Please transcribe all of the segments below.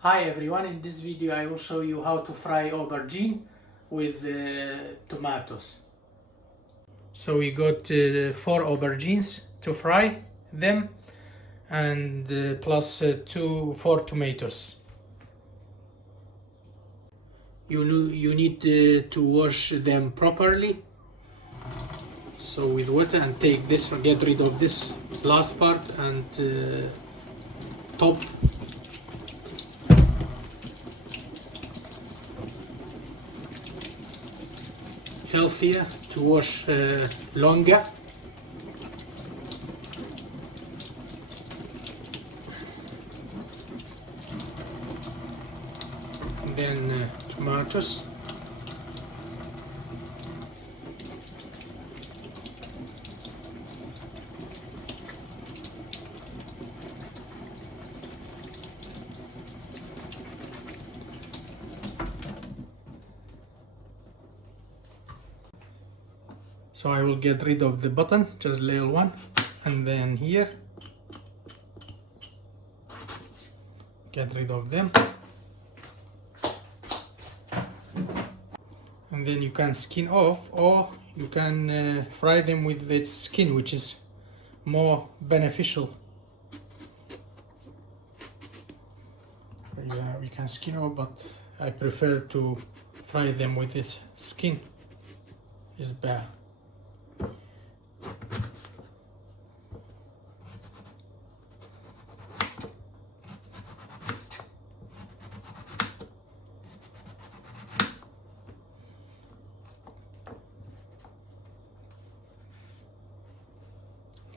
Hi everyone, in this video I will show you how to fry aubergine with tomatoes. So we got 4 aubergines to fry them and plus 4 tomatoes. You need to wash them properly. So with water, and take this, get rid of this last part and top. Healthier to wash longer. And then tomatoes. So I will get rid of the button, just little one, and then here, get rid of them. And then you can skin off, or you can fry them with its skin, which is more beneficial. Yeah, we can skin off, but I prefer to fry them with its skin. It's better.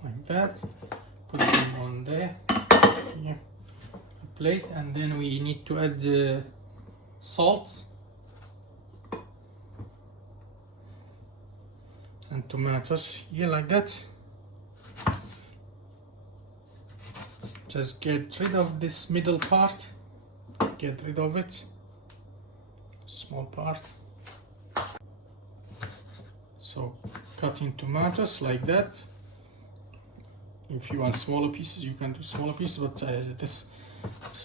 Like that, put them on there, here, a plate, and then we need to add the salt and tomatoes here, like that. Just get rid of this middle part, get rid of it, small part. So cutting tomatoes like that. If you want smaller pieces, you can do smaller pieces, but this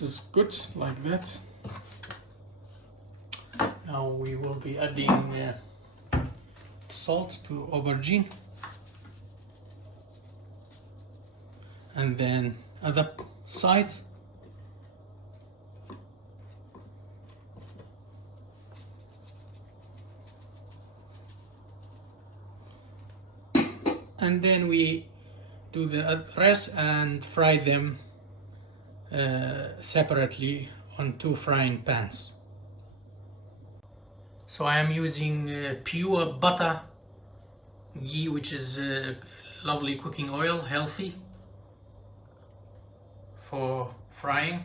is good, like that. Now we will be adding salt to aubergine, and then other side. And then we do the rest and fry them separately on 2 frying pans. So I am using pure butter ghee, which is lovely cooking oil, healthy for frying.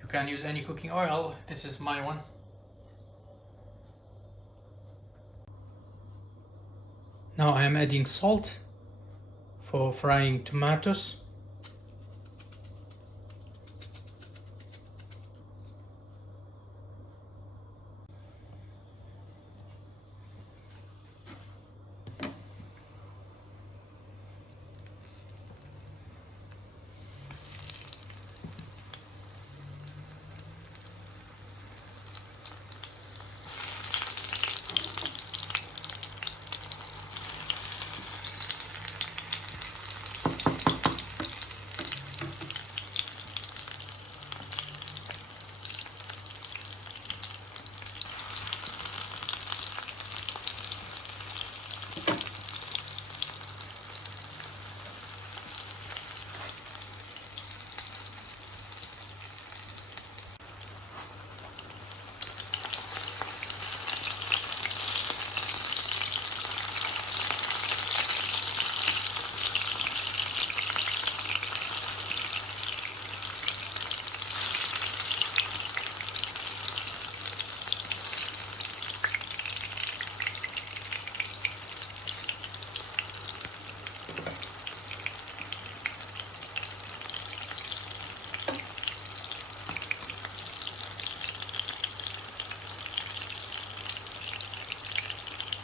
You can use any cooking oil, this is my one. Now I am adding salt for frying tomatoes.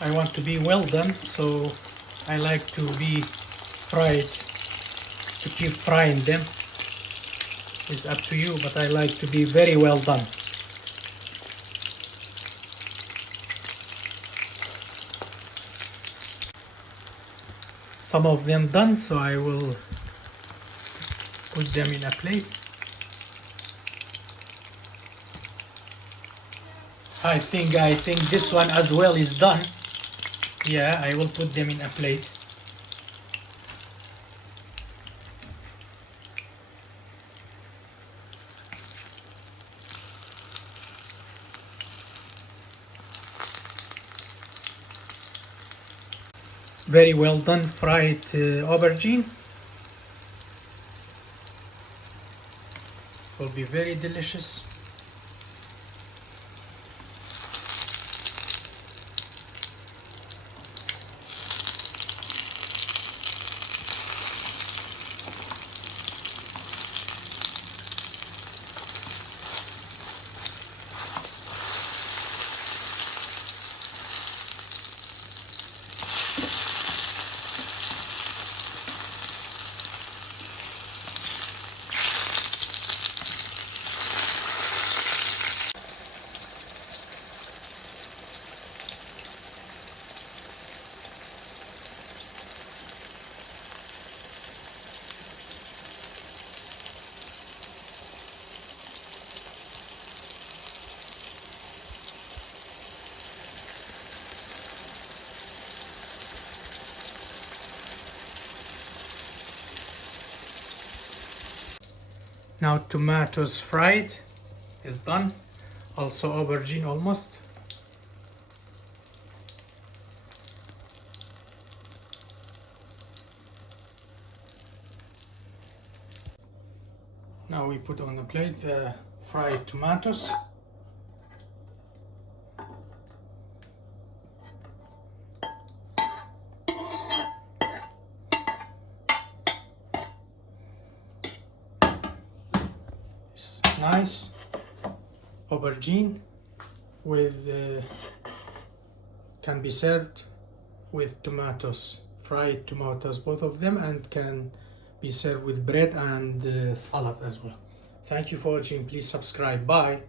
I want to be well done, so I like to be fried, to keep frying them. It's up to you, but I like to be very well done. Some of them done, so I will put them in a plate. I think this one as well is done. Yeah, I will put them in a plate. Very well done fried aubergine. Will be very delicious. Now tomatoes fried is done. Also aubergine almost. Now we put on the plate the fried tomatoes. It's nice aubergine with can be served with tomatoes, fried tomatoes, both of them, and can be served with bread and salad as well. Thank you for watching. Please subscribe. Bye.